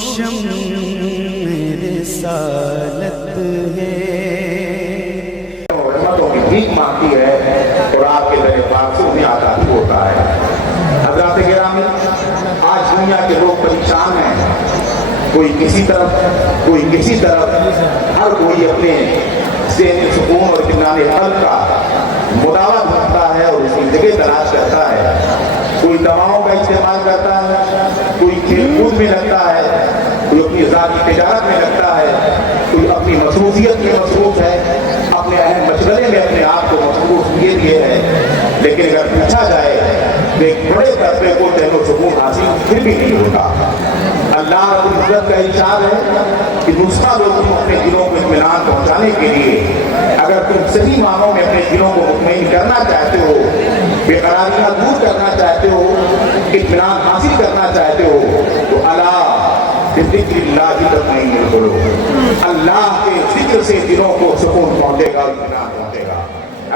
شمع رسالت ہے۔ رحمتوں کی بھیک مانگتی ہے اور آپ کے در پاک سے انہیں آزادی ہوتا ہے۔ حضرات گرامی، آج دنیا کے لوگ پریشان ہیں، کوئی کسی طرف کوئی کسی طرف، ہر کوئی اپنے ذہنی سکون اور اطمینان قلب کا مداوع ڈھونڈتا ہے اور اس کی جگہ تلاش کرتا ہے۔ کوئی دواؤں کا استعمال کرتا ہے، کوئی کھیل کود میں لگتا ہے، کوئی اپنی ذاتی تجارت میں لگتا ہے، کوئی اپنی مصروفیت میں مصروف ہے، اپنے اہم مشغلے میں اپنے آپ کو مصروف کیے دیے ہے۔ لیکن اگر پوچھا جائے تو ایک بڑے طبقے کو چین و سکون حاصل پھر بھی نہیں ہوتا۔ اللہ رب العزت کا ارشاد ہے کہ نسخہ دو تم اپنے دلوں کو اطمینان پہنچانے کے لیے۔ اگر تم صحیح معنوں میں اپنے دلوں کو مطمئن کرنا چاہتے ہو، بے قراریاں دور کرنا چاہتے ہو، اطمینان حاصل کرنا چاہتے ہو، تو اللہ بذکر اللہ تطمئن القلوب، اللہ کے ذکر سے دلوں کو سکون پہنچے گا، اطمینان پہنچے گا۔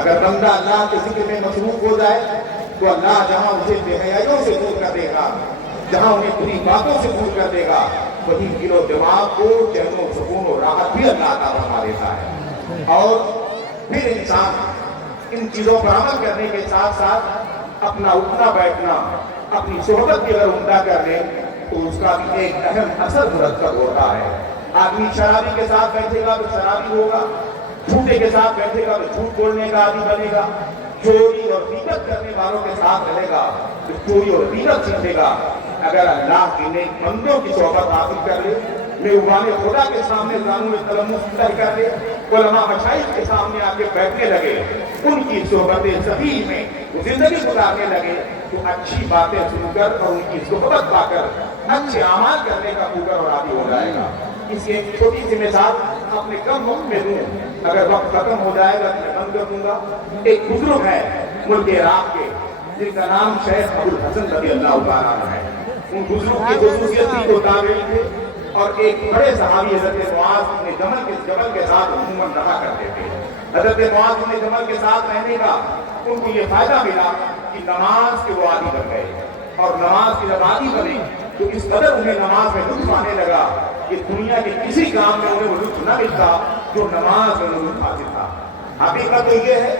اگر بندہ اللہ کے ذکر میں مصروف ہو جائے تو اللہ جہاں اسے بے حیائیوں سے دور کر دے گا، جہاں انہیں بری باتوں سے دور کر دے گا، وہیں دل و دماغ کو چین و سکون و راحت بھی اللہ عطا فرما دیتا ہے۔ اور پھر انسان ان چیزوں پر عمل کرنے کے ساتھ ساتھ اپنا اٹھنا بیٹھنا، اپنی صحبت کی اگر عمدہ کر لے تو اس کا بھی ایک اہم اثر مرتب ہوتا ہے۔ آدمی شرابی کے ساتھ بیٹھے گا تو شرابی ہوگا، جھوٹے کے ساتھ بیٹھے گا تو جھوٹ بولنے کا عادی بنے گا، چوری اور غیبت کرنے والوں کے ساتھ رہے گا تو چوری اور غیبت سیکھے گا۔ اگر اللہ کے نیک بندوں کی صحبت حاصل کر لے، میوان خدا کے سامنے قانون تلمس طے کر لے، علماء مشائخ کے سامنے آ کے بیٹھنے لگے، ان کی صحبت صحیح میں زندگی گزارنے لگے تو اچھی باتیں سن کر اور ان کی صحبت پا کر اچھے اعمال کرنے کا پوکر اور عادی ہو جائے گا۔ اس کی ایک چھوٹی سی مثال اپنے کم وقت میں دوں، اگر وقت ختم ہو جائے گا تو میں بند کر دوں گا۔ ایک بزرگ ہے ملک عراق کے، جن کا نام شیخ ابو الحسن رضی اللہ تعالیٰ عنہ ہے۔ ان بزرگ کی خصوصیت تھی وہ تابعی تھے اور ایک بڑے صحابی حضرت معاذ بن جبل کے ساتھ عموماً رہا کرتے تھے۔ حضرت معاذ بن جبل کے ساتھ رہنے کا ان کو یہ فائدہ ملا کہ نماز کے وہ عادی بن گئے، اور نماز کی جب عادی بنے تو اس قدر انہیں نماز میں لطف آنے لگا کہ دنیا کے کسی کام میں انہیں وہ لطف نہ ملتا جو نماز میں لطف حاصل تھا۔ حقیقت تو یہ ہے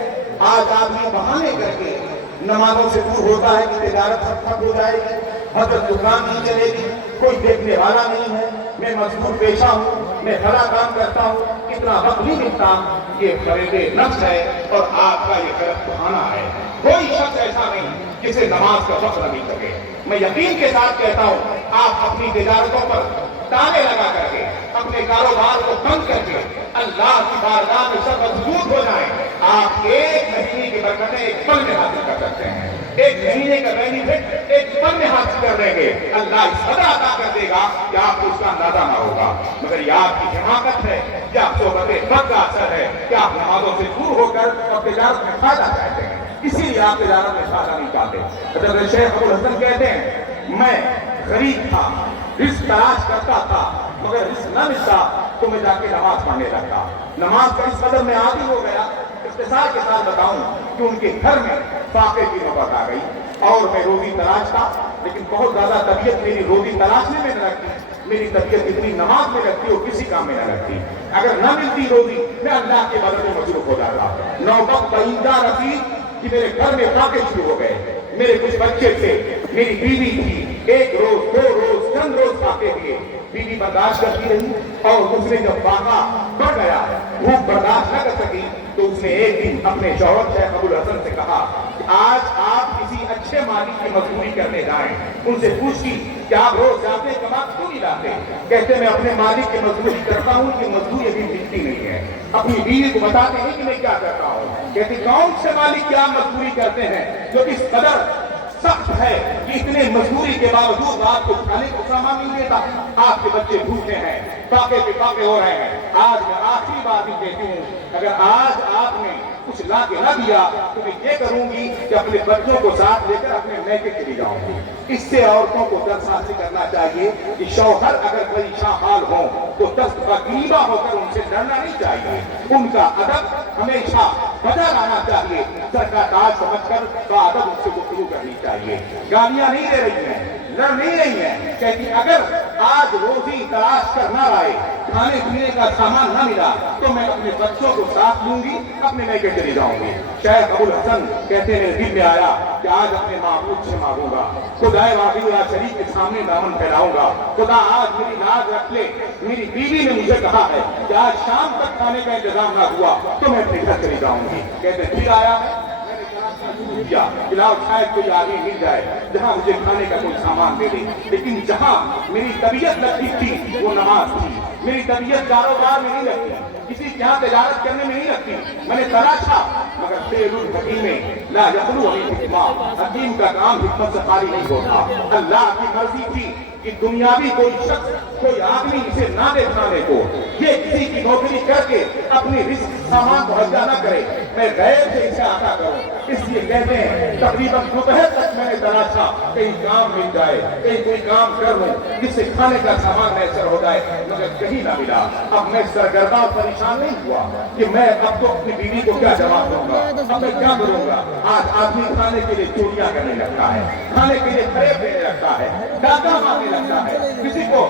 آج آدمی بہانے کر کے نمازوں سے دور ہوتا ہے کہ تجارت ٹھپ ہو جائے گی، حضرت دکان نہیں چلے گی، کوئی دیکھنے والا نہیں ہے، میں مجبور پیشہ ہوں، میں بڑا کام کرتا ہوں، اتنا وقت نہیں ملتا۔ یہ فریب نفس ہے اور آپ کا یہ غلط بہانہ ہے۔ کوئی شخص ایسا نہیں جسے نماز کا وقت نہ مل سکے۔ میں یقین کے ساتھ کہتا ہوں آپ اپنی تجارتوں پر تالے لگا کر کے، اپنے کاروبار کو بند کر کے اللہ کی بارگاہ میں سب مضبوط ہو جائیں، آپ ایک مہینے کی برکتیں ایک پل میں حاصل کر سکتے ہیں۔ ایک مہینے کا بینیفٹ ایک پل میں حاصل کر دیں گے، اللہ صدا عطا کر دے گا کہ آپ کو اس کا اندازہ نہ ہوگا۔ مگر یہ آپ کی حماقت ہے یا صحبت بد کا اثر ہے کہ آپ نمازوں سے دور ہو کر اب تجارت میں فائدہ چاہتے ہیں، اسی لیے آپ تجارت میں فائدہ نہیں چاہتے۔ حضرت شیخ ابو الحسن کہتے ہیں میں غریب تھا، رزق تلاش کرتا تھا، مگر رزق نہ ملتا تو میں جا کے نماز پڑھنے لگتا۔ نماز کا اس قدر میں عادی ہو گیا، اختصار کے ساتھ بتاؤں کہ ان کے گھر میں فاقے کی نوبت آ گئی اور میں روزی تلاش تھا، لیکن بہت زیادہ طبیعت میری روزی تلاشنے میں نہ لگتی، میری طبیعت اتنی نماز میں لگتی اور کسی کام میں نہ لگتی۔ اگر نہ ملتی روزی میں اللہ کے مدد میں مصروف ہو جاتا۔ نوبت بہیدہ رسید کہ میرے گھر میں فاقے شروع ہو گئے، میرے کچھ بچے تھے، میری بیوی تھی، ایک روز دو روز چند روز فاقے دیے، بیوی برداشت کرتی رہی اور اس نے جب فاقہ بڑھ گیا، بھوک برداشت نہ کر سکی تو اس نے ایک دن اپنے شوہر شیخ ابو الحسن سے کہا کہ آج آپ کسی اچھے مالک کی مزدوری کرنے جائیں۔ ان سے پوچھی کہ آپ روز جاتے کما کیوں نہیں لاتے؟ کہتے میں اپنے مالک کی مزدوری کرتا ہوں کہ مزدوری ابھی ملتی نہیں ہے۔ اپنی بیوی کو بتاتے ہیں کہ میں کیا کرتا ہوں، کہتی کون سے مالک کیا مزدوری کرتے ہیں جو اس قدر سخت ہے کہ اتنے مزدوری کے باوجود آپ کو کھانے کو سامان نہیں دیتا، آپ کے بچے بھوکے ہیں، فاقے پہ فاقے ہو رہے ہیں۔ آج میں آخری بات بھی کہتی ہوں، اگر آج آپ نے کچھ لا کے نہ دیا تو میں یہ کروں گی کہ اپنے بچوں کو ساتھ لے کر اپنے میکے چلی جاؤں گی۔ اس سے عورتوں کو درس حاصل کرنا چاہیے کہ شوہر اگر پریشان حال ہوں تو دست بغیبہ ہو کر ان سے ڈرنا نہیں چاہیے، ان کا ادب ہمیشہ بجا لانا چاہیے، سر کا تاج سمجھ کر بادب ان سے گفتگو کرنی چاہیے۔ گالیاں نہیں دے رہی ہیں، डर नहीं है। कहती अगर आज रोजी तलाश कर ना आए, खाने पीने का सामान ना मिला, तो मैं अपने बच्चों को साथ लूंगी, अपने मैके चली जाऊंगी। शेख अबुल हसन कहते हैं, दिल में आया कि आज अपने माबूद से मांगूंगा, खुदाए वाहिद व शरीफ के सामने दामन फैलाऊंगा। खुदा आज मेरी लाज रख ले। मेरी बीवी ने मुझे कहा है कि आज शाम तक खाने का इंतजाम ना हुआ तो मैं अपने घर चली जाऊंगी। कहते फिर आया किया फिलहाल शायद कोई आगे मिल जाए जहां मुझे खाने का कोई सामान दे दे। लेकिन जहां मेरी तबीयत लगती थी वो नमाज थी। मेरी तबीयत कारोबार में नहीं लगती, किसी के यहाँ तजारत करने में नहीं लगती। मैंने तलाशा मगर तेरुल हकीम में ला यखलू हिकमा, हकीम का काम हिकमत से खाली नहीं होता। अल्लाह की मर्जी थी कि दुनियावी कोई शख्स, कोई आदमी इसे ना दे खाने को, ये किसी की नौकरी करके अपनी रिस्क सामान मुहैया न करे, मैं गैर से इसे आता करूं। इसलिए कहते हैं तकरीबन दोपहर तक मैंने तलाशा कहीं काम मिल जाए, कहीं कोई काम कर लूं जिससे खाने का सामान मैसर हो जाए, मगर कहीं ना मिला। अब मैं सरगर्दा और परेशान नहीं हुआ कि मैं अब तो अपनी बीवी को क्या जवाब दूंगा, अब मैं क्या करूंगा। आज आदमी खाने के लिए चोरियां करने लगता है, खाने के लिए खड़े देने लगता है, डाका मारने लगता है, किसी को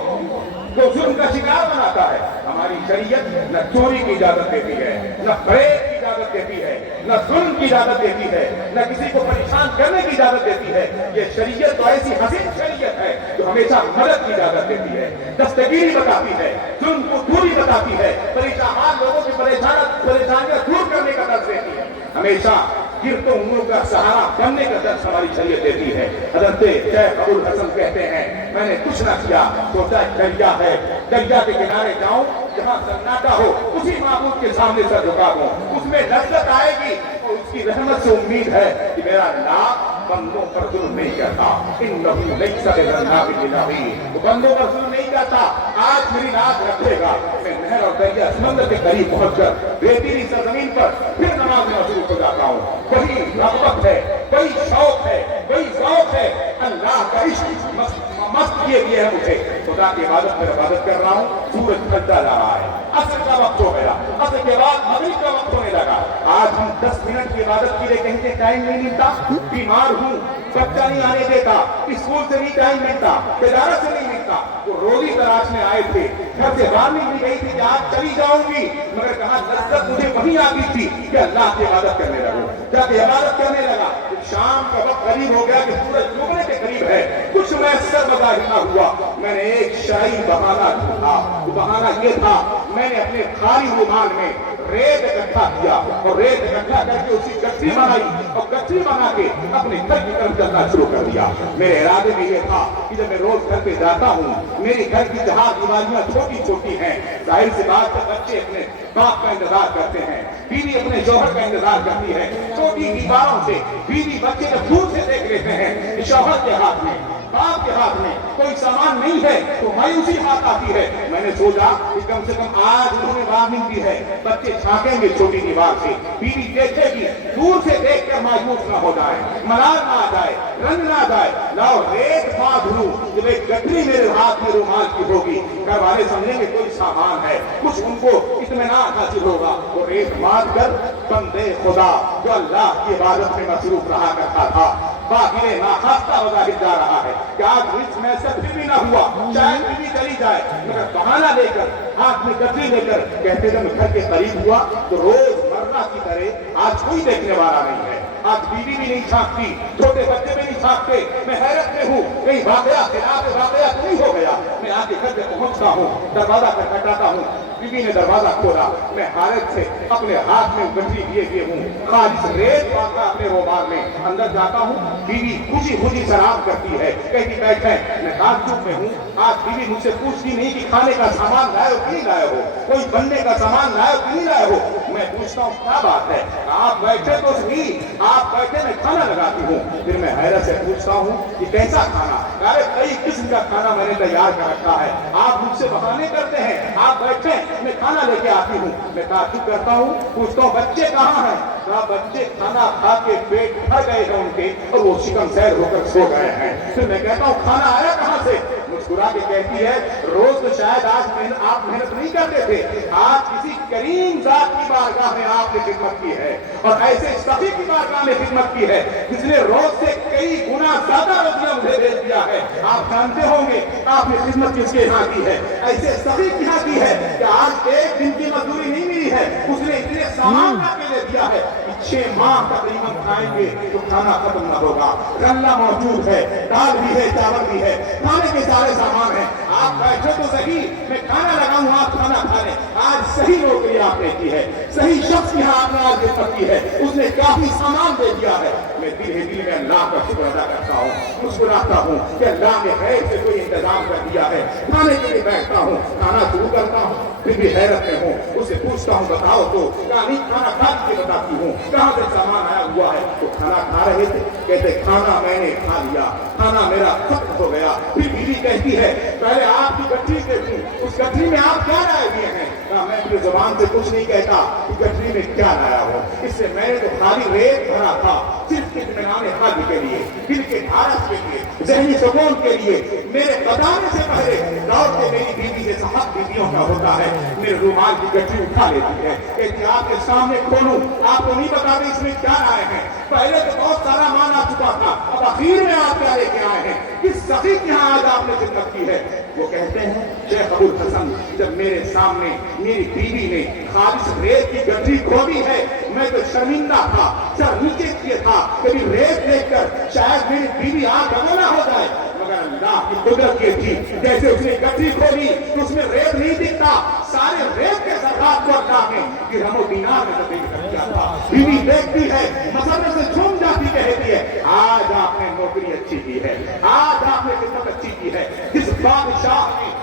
जुर्म का शिकार बनाता है। हमारी शरीयत न चोरी की इजाजत देती है, न फरेब की इजाजत देती है, न जुल्म की इजाजत देती है, न किसी को परेशान करने की इजाजत देती है। ये शरीयत तो ऐसी हसीन शरीयत है जो हमेशा मदद की इजाजत देती है, दस्तगीरी बताती है, जुल्म को दूरी बताती है, परेशान लोगों की परेशानियां दूर करने का दर्ज देती है, हमेशा गिरते हुओं का सहारा बनने का दर्ज हमारी शरीयत देती है। हज़रत शेख अबुल हसन कहते हैं, मैंने कुछ न किया, सोचा दरिया है, दरिया के किनारे जाऊं जहां सन्नाटा हो, उसी माबूद के सामने सर झुका दूं, उसमें लज्जत आएगी और उसकी रहमत से उम्मीद है कि मेरा नाम बंदों पर जुल्म नहीं करता। इन लोगों नहीं सके वो बंदों पर जुल्म नहीं करता। आज मेरी लाज रखेगा। मैं नहर और दरिया समंदर के करीब पहुंचकर रेतीली सरजमीन पर फिर नमाज में मशरूफ हो जाता हूँ। वही रग़बत है, वही शौक है, वही शौक है, अल्लाह का इश्क मस्त किए है मुझे। खुदा की इबादत में इबादत कर रहा हूँ, सूरज ढलता जा रहा है, असर का वक्त हो गया, असर के बाद मगरिब का वक्त होने लगा। आज हम 10 मिनट की इबादत के लिए कहीं से टाइम नहीं मिलता, बीमार हूँ, बच्चा नहीं आने देता, स्कूल से नहीं टाइम मिलता, तजारत से नहीं मिलता। वो रोजी तलाशने आए थे, घर से बाहर निकली गई थी कि आज चली जाऊंगी, मगर कहा लज्जत मुझे वहीं आती थी कि अल्लाह की इबादत करने लगो। जब इबादत करने लगा शाम का वक्त करीब हो गया कि सूरज डूबने के करीब है, कुछ मैसर बर्दाश्त ना हुआ। मैंने एक शाही बहाना ढूंढा। बहाना ये था, मैंने अपने खाली रुमाल में रेत इकट्ठा किया और रेत इकट्ठा करके उसकी गठरी बनाई और गठरी बना के अपने घर की तरफ चलना शुरू कर दिया। मेरे इरादे में ये था कि जब मैं रोज घर पे जाता हूँ, मेरे घर की जहाँ दीवारियां छोटी छोटी हैं, जाहिर सी बात है बच्चे अपने बाप का इंतजार करते हैं, बीवी अपने शौहर का इंतजार करती है। छोटी दीवारों से बीवी बच्चे जब दूर से देख लेते हैं कि शौहर के हाथ में, बाप के हाथ में कोई सामान नहीं है तो मायूसी हाथ आती है। मैंने सोचा कि कम से कम आज उन्होंने वार्निंग दी है, बच्चे झांकेंगे छोटी दीवार से, बीवी देखेगी, दूर से देखकर मायूस ना हो जाए, मलाल ना आ जाए, रंग ना आ जाए। लाओ रेत बांध लूं, जब एक गठरी मेरे हाथ में रुमाल की होगी, घर वाले समझेंगे कोई सामान है, कुछ उनको इत्मीनान हासिल होगा। वो रेत बांध कर बंदे खुदा जो अल्लाह की इबादत में मसरूफ रहा करता था, बाकी नाखास्ता वजाहिर जा रहा है कि आज रिस्क में से फिर भी ना हुआ, शायद बीवी चली जाए, मगर बहाना लेकर हाथ में गठरी लेकर कहते जब घर के करीब हुआ तो रोजमर्रा की तरह आज कोई देखने वाला नहीं है। आज बीवी भी नहीं झांकती, छोटे बच्चे भी नहीं झांकते। मैं हैरत में हूँ, कहीं वाकया नहीं हो गया। मैं आगे घर पे पहुंचता हूँ, दरवाजा खटखटाता हूँ, बीवी ने दरवाजा खोला। मैं हालत से अपने हाथ में गठरी लिए हूँ, खालिश रेत बांधा अपने रोमाल में, अंदर जाता हूँ, बीवी खुशी खुशी सलाम करती है, कहती बैठे। मैं ताज्जुब में हूँ। आज बीवी मुझसे पूछती नहीं कि खाने का सामान लाए हो कि नहीं लाए हो, कोई बनने का सामान लाए हो कि नहीं लाए हो। मैं पूछता हूँ क्या बात है, आप बैठे तो सही, आप बैठे मैं खाना लगाती हूँ। फिर मैं हैरत से पूछता हूँ कि कैसा खाना, अरे कई किस्म का खाना मैंने तैयार कर रखा है, आप मुझसे बहाने करते हैं, आप बैठे मैं खाना लेके आती हूँ। मैं ताज्जुब करता हूँ, पूछता हूँ बच्चे कहाँ हैं, कहा बच्चे खाना खा के पेट भर गए हैं उनके और वो शिकम सैर होकर सो गए हैं। फिर मैं कहता हूँ खाना आया कहाँ से, मुझसे मुस्कुरा के कहती है रोज तो शायद आज आप मेहनत नहीं करते थे, आज किसी करीम जात की बारगाह में आपने खिदमत की है और ऐसे सभी की बारगाह में खिदमत की है जिसने रोज से कई गुना ज्यादा रजिया मुझे भेज दिया है। आप जानते होंगे आपने खिदमत किसके यहाँ की है, ऐसे सभी के यहाँ की है कि आज एक दिन की मजदूरी नहीं मिली है, उसने इतने सामान ला के दे दिया है कि 6 माह तकरीबन खाएंगे तो खाना खत्म न होगा। गल्ला मौजूद है, दाल भी है, चावल भी है, खाने के सारे सामान है। आप बैठो तो सही, मैं खाना लगाऊं आप खाना खा लें। आज सही नौकरी आपने की है, सही शख्स यहाँ आपने आज खिदमत की है, उसने काफी सामान दे दिया है। मैं दिल में अल्लाह का शुक्र अदा करता हूँ, मुस्कुराता हूँ कि अल्लाह ने खैर से कोई इंतजाम कर दिया है। खाने के लिए बैठता हूँ, खाना शुरू करता हूँ, फिर भी हैरत में हूँ, उससे पूछता हूँ बताओ तो, कहानी खाना खा के बताती हूँ कहाँ से सामान आया हुआ है। तो खाना खा रहे थे, कहते खाना मैंने खा लिया, खाना मेरा खत्म हो गया। फिर बीवी कहती है पहले आपकी गठरी देखूं, उस गठरी में आप क्या लाए हुए हैं? मैं अपनी जुबान से कुछ नहीं कहता कि गठरी में क्या लाया हो, इससे मैंने तो खाली रेत भरा था सिर्फ इत्मीनान हज के लिए, दिल के ढारस के लिए, ज़हनी सुकून के लिए। मेरे बताने से पहले दौड़ के मेरी बीवी जैसा हक बीवियों का होता है, मेरे रुमाल की गठरी उठा लेती है, कहती आपके सामने खोलूं, आपको नहीं बता दें इसमें क्या लाए हैं। पहले तो बहुत सारा मान आ चुका था, अब आखिर में आप क्या लेके आए हैं, किस सखी के यहाँ आज आपने खिदमत की है? वो कहते हैं शेख अबुल हसन, जब मेरे सामने मेरी बीवी ने खालिश रेत की गठरी खोली है, मैं तो शर्मिंदा था, सर नीचे किए था, कभी रेत देखकर शायद मेरी बीवी आग रवाना हो जाए, मगर अल्लाह की कुदरत ये थी, जैसे उसने गठरी खोली तो उसमें रेत नहीं दिखता, सारे रेत के सरकार को अल्लाह ने दिरहम दीनार में तब्दील कर दिया था। बीवी देखती है, मसरत से झूम जाती, कहती है आज आपने नौकरी अच्छी की है, आज आपने खिदमत अच्छी की है। जिस बादशाह ने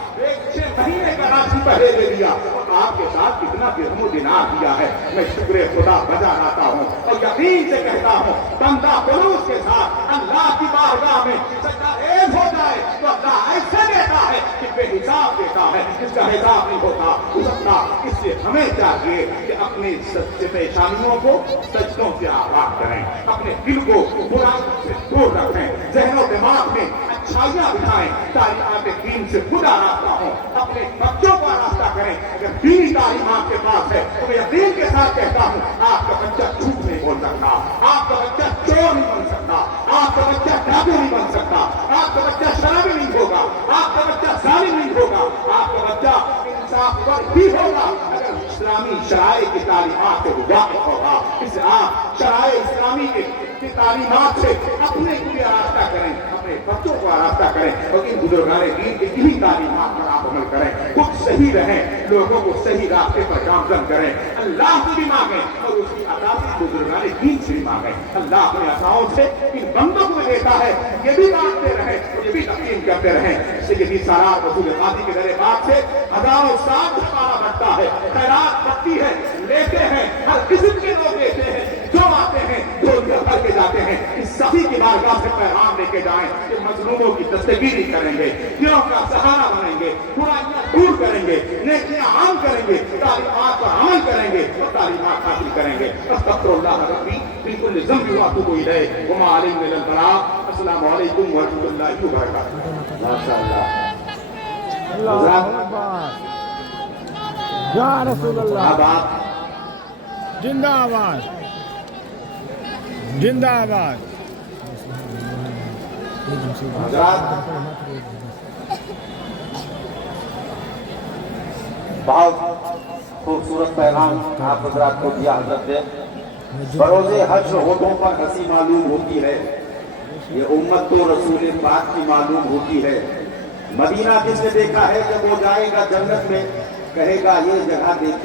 6 महीने का राशि पहले दे दिया और आपके साथ कितना दिरहम दिनार दिया है, मैं शुक्र खुदा बजा लाता हूँ और यकीन से कहता हूँ बंदा खुलूस के साथ अल्लाह की बारगाह में सच्चा एक हो जाए तो अल्लाह ऐसे देता है कि बेहिसाब देता है, जिसका हिसाब नहीं होता उसका। इसलिए हमें चाहिए कि अपनी सच्चे परेशानियों को सजदों से आबाद करें, अपने दिल को बुराई से दूर रखें, ज़हनो दिमाग में अच्छाइयाँ बिठाएं, तालीमात दीन से खुदा रास्ता हो, अपने बच्चों का रास्ता करें। अगर दीनी तालीम आपके पास है तो मैं यकीन के साथ कहता हूँ आपका बच्चा झूठ नहीं बोल सकता, आपका बच्चा चोर नहीं बन सकता, आपका बच्चा डाकू नहीं बन सकता, आपका बच्चा शराबी नहीं होगा, आपका बच्चा जालिम नहीं होगा, आपका बच्चा इंसाफ पर ही होगा अगर इस्लामी शराय की तालीमात से वाकिफ होगा। इससे आप शराय इस्लामी की तालीमात से अपने लिए रास्ता करें, अपने बच्चों को रास्ता करें और इन बुजुर्गाने दीन की इन्हीं तालीमात पर आप अमल करें, खुद सही रहें, लोगों को सही रास्ते पर गामजन करें, अल्लाह से भी मांगें और उसकी अता से बुजुर्गाने दीन से भी मांगें। अल्लाह अपने अताओं से इन बंदों को देता है, ये भी मांगते रहें, ये भी तकसीम करते रहें। इससे यदि सारा रसूल काजी के दरे बात से हजारों साल से पारा बढ़ता है, खैरात बढ़ती है, लेते हैं, हर किस्म के लोग लेते हैं, जो आते हैं जो भर के जाते हैं, इस सभी की बारगाह से पैगाम लेके जाएं कि मजलूमों की दस्तगीरी करेंगे, दिलों का सहारा बनेंगे, बुराइयां दूर करेंगे, नेकियां आम करेंगे, तालीमात पर अमल करेंगे और तालीमात हासिल करेंगे। अस्तगफिरुल्लाह रब्बी बिकुल्लि ज़ंबिन व अतूबु इलैह व मा अलैना इल्लल बलाग। अस्सलामु अलैकुम व रहमतुल्लाहि व बरकातुहू। माशाअल्लाह, या रसूल अल्लाह, अब आप जिंदाबाद जिंदाबाद। बहुत खूबसूरत पैगाम आप हजरात को दिया हजरत ने। बरोज़े हज होठों पर हंसी मालूम होती है, ये उम्मत तो रसूल पाक की मालूम होती है। मदीना जिसने देखा है जब वो जाएगा जन्नत में कहेगा ये जगह देखी